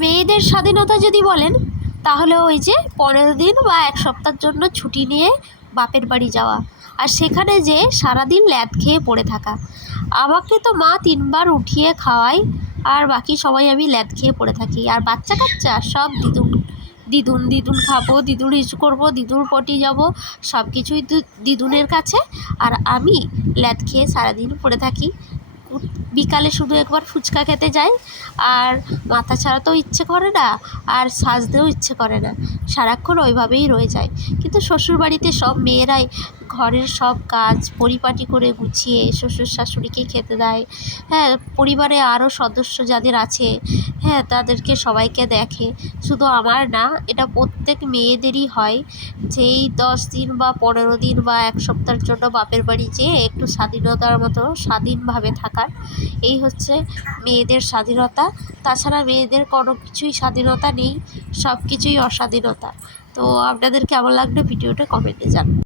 মেয়েদের স্বাধীনতা যদি বলেন তাহলে ওই যে 15 দিন বা এক সপ্তাহের জন্য ছুটি নিয়ে বাপের বাড়ি যাওয়া, আর সেখানে যে সারাদিন ল্যাদ খেয়ে পড়ে থাকা। আমাকে তো মা 3বার উঠিয়ে খাওয়ায়, আর বাকি সবাই আমি ল্যাদ খেয়ে পড়ে থাকি। আর বাচ্চা কাচ্চা সব দিদুন দিদুন দিদুন খাবো, দিদুন ইস্যু করবো, দিদুন পটি যাব, সব কিছুই দিদুনের কাছে। আর আমি ল্যাদ খেয়ে সারাদিন পড়ে থাকি। বিকালে শুধু একবার ফুচকা খেতে যাই, আর মাথা ছাড়াতেও ইচ্ছে করে না, আর সাজতেও ইচ্ছে করে না, সারাক্ষণ ওইভাবেই রয়ে যায়। কিন্তু শ্বশুরবাড়িতে সব মেয়েরাই ঘরের সব কাজ পরিপাটি করে গুছিয়ে শ্বশুর শাশুড়িকে খেতে দেয়। হ্যাঁ, পরিবারে আরও সদস্য যাদের আছে, হ্যাঁ, তাদেরকে সবাইকে দেখে। শুধু আমার না, এটা প্রত্যেক মেয়েদেরই হয়, যে এই 10 দিন বা 15 দিন বা এক সপ্তাহের জন্য বাপের বাড়ি যেয়ে একটু স্বাধীনতার মতো স্বাধীনভাবে থাকার। এই হচ্ছে মেয়েদের স্বাধীনতা। তাছাড়া মেয়েদের কোনো কিছুই স্বাধীনতা নেই, সব কিছুই অস্বাধীনতা। তো আপনাদের কেমন লাগলো ভিডিওটা কমেন্টে জানান।